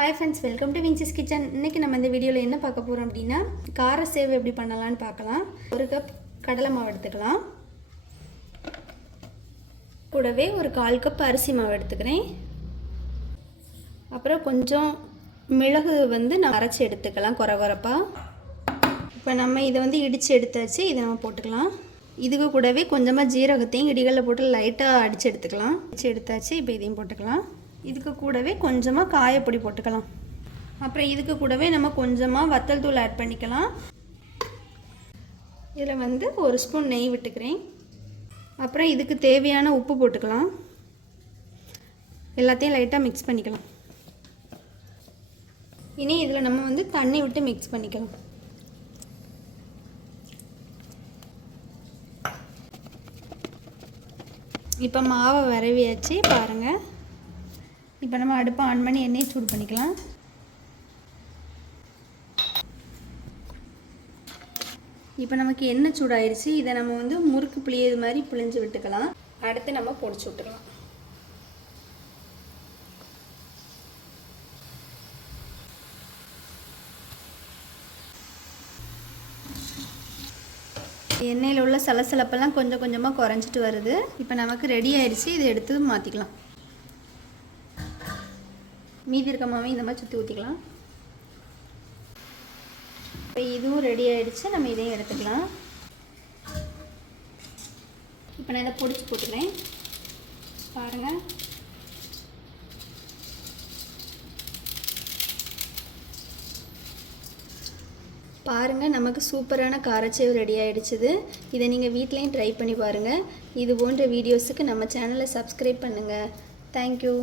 Hi friends, welcome to Vincy's kitchen. இன்றைக்கி நம்ம இந்த வீடியோவில் என்ன பார்க்க போகிறோம் அப்படின்னா, கார சேவ் எப்படி பண்ணலான்னு பார்க்கலாம். 1 கப் கடலை மாவு எடுத்துக்கலாம். கூடவே ஒரு 1/4 கப் அரிசி மாவு எடுத்துக்கிறேன். அப்புறம் கொஞ்சம் மிளகு நான் அரைச்சி எடுத்துக்கலாம் கொரகொரப்பாக. இப்போ நம்ம இதை இடித்து எடுத்தாச்சு. இதை நம்ம போட்டுக்கலாம். இதுக்கு கூடவே கொஞ்சமாக ஜீரகத்தையும் இடிகளில் போட்டு லைட்டாக அடித்து எடுத்துக்கலாம். அடித்து எடுத்தாச்சு. இப்போ இதையும் போட்டுக்கலாம். இதுக்கு கூடவே கொஞ்சமாக காயப்பொடி போட்டுக்கலாம். அப்புறம் இதுக்கு கூடவே நம்ம கொஞ்சமாக வத்தல் தூள் ஆட் பண்ணிக்கலாம். இதில் 1 ஸ்பூன் நெய் விட்டுக்கிறேன். அப்புறம் இதுக்கு தேவையான உப்பு போட்டுக்கலாம். எல்லாத்தையும் லைட்டாக மிக்ஸ் பண்ணிக்கலாம். இனி இதில் நம்ம தண்ணி விட்டு மிக்ஸ் பண்ணிக்கலாம். இப்போ மாவை விரவியாச்சு பாருங்கள். இப்போ நம்ம அடுப்பை ஆன் பண்ணி எண்ணெயை சூடு பண்ணிக்கலாம். இப்போ நமக்கு எண்ணெய் சூடாயிருச்சு. இதை நம்ம முறுக்கு புளியது மாதிரி புளிஞ்சு விட்டுக்கலாம். அடுத்து நம்ம பொடிச்சு விட்டுக்கலாம். எண்ணெயில் உள்ள சலசலப்பெல்லாம் கொஞ்சம் கொஞ்சமாக குறைஞ்சிட்டு வருது. இப்போ நமக்கு ரெடி ஆயிடுச்சு. இதை எடுத்து மாற்றிக்கலாம். மீதி இருக்க மாவை இந்த மாதிரி சுற்றி ஊற்றிக்கலாம். இப்போ இதுவும் ரெடி ஆகிடுச்சு. நம்ம இதையும் எடுத்துக்கலாம். இப்போ நான் இதை பொடிச்சு போட்டுக்கிறேன். பாருங்கள். பாருங்கள், நமக்கு சூப்பரான காரச்சேவ் ரெடி ஆகிடுச்சுது. இதை நீங்கள் வீட்லேயும் ட்ரை பண்ணி பாருங்கள். இது போன்ற வீடியோஸுக்கு நம்ம சேனலை சப்ஸ்கிரைப் பண்ணுங்கள். தேங்க்யூ.